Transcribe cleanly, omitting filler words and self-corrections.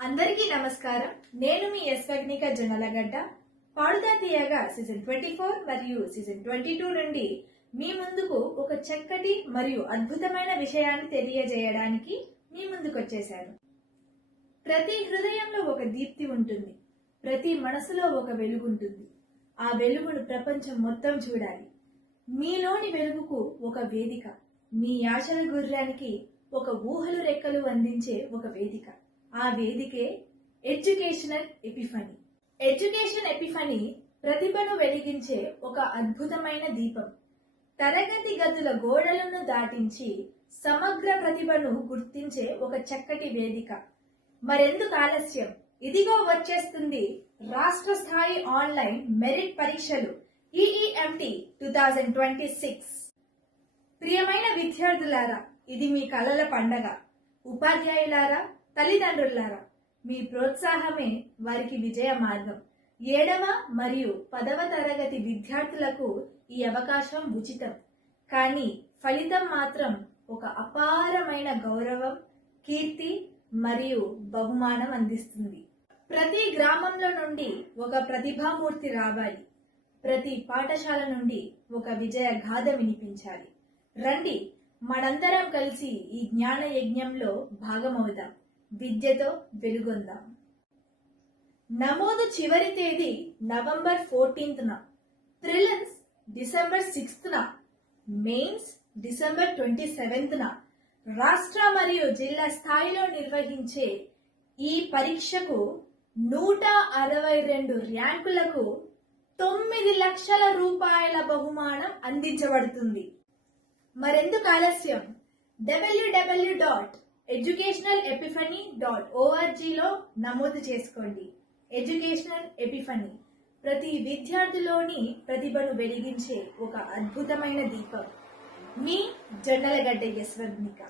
అందరికీ నమస్కారం. నేను మీ యశ్వగ్నిక జొన్నలగడ్డ. పాడుదా తీయగా సీజన్ 24 మరియు సీజన్ 22 నుండి మీ ముందుకు ఒక చక్కటి మరియు అద్భుతమైన విషయాన్ని తెలియజేయడానికి మీ ముందుకు వచ్చేసాను. ప్రతి హృదయంలో ఒక దీప్తి ఉంటుంది. ప్రతి మనసులో ఒక వెలుగు ఉంటుంది. ఆ వెలుగును ప్రపంచం మొత్తం చూడాలి. మీలోని వెలుగుకు ఒక వేదిక, మీ ఆశల గుర్రానికి ఒక ఊహలు రెక్కలు అందించే ఒక వేదిక. ఆ వేదికే ఎడ్యుకేషనల్ ఎపిఫనీ. ఎడ్యుకేషన్ ఎపిఫనీ ప్రతిభను వెలిగించే ఒక అద్భుతమైన దీపం. తరగతి గదుల గోడలను దాటించి సమగ్ర ప్రతిభను గుర్తించే ఒక చక్కటి వేదిక. మరెందుకు ఆలస్యం? ఇదిగో వచ్చేస్తుంది రాష్ట్ర స్థాయి ఆన్లైన్ మెరిట్ పరీక్షలు EEMT 2026. ప్రియమైన విద్యార్థులారా, ఇది మీ కలల పండగ. ఉపాధ్యాయులారా, తల్లిదండ్రులారా, మీ ప్రోత్సాహమే వారికి విజయ మార్గం. 7వ మరియు 10వ తరగతి విద్యార్థులకు ఈ అవకాశం ఉచితం. కానీ ఫలితం మాత్రం ఒక అపారమైన గౌరవం, కీర్తి మరియు బహుమానం అందిస్తుంది. ప్రతి గ్రామంలో నుండి ఒక ప్రతిభామూర్తి రావాలి. ప్రతి పాఠశాల నుండి ఒక విజయ గాథ వినిపించాలి. రండి, మనందరం కలిసి ఈ జ్ఞాన యజ్ఞంలో భాగమవుదాం. విద్యతో వెలుగొందాం. నమోదు చివరి తేదీ నవంబర్ 14న, ప్రిలిమ్స్ డిసెంబర్ 6న, మెయిన్స్ డిసెంబర్ 27న. రాష్ట్ర మరియు జిల్లా స్థాయిలో నిర్వహించే ఈ పరీక్షకు 162 ర్యాంకులకు 9 లక్షల రూపాయల బహుమానం అందించబడుతుంది. మరెందుకు ఆలస్యం? www.educationalepiphany.org నమోదు చేసుకోండి. ఎడ్యుకేషనల్ ఎపిఫనీ ప్రతి విద్యార్థిలోని ప్రతిభను వెలిగించే ఒక అద్భుతమైన దీపం. మీ జొన్నలగడ్డ యశ్వగ్నిక.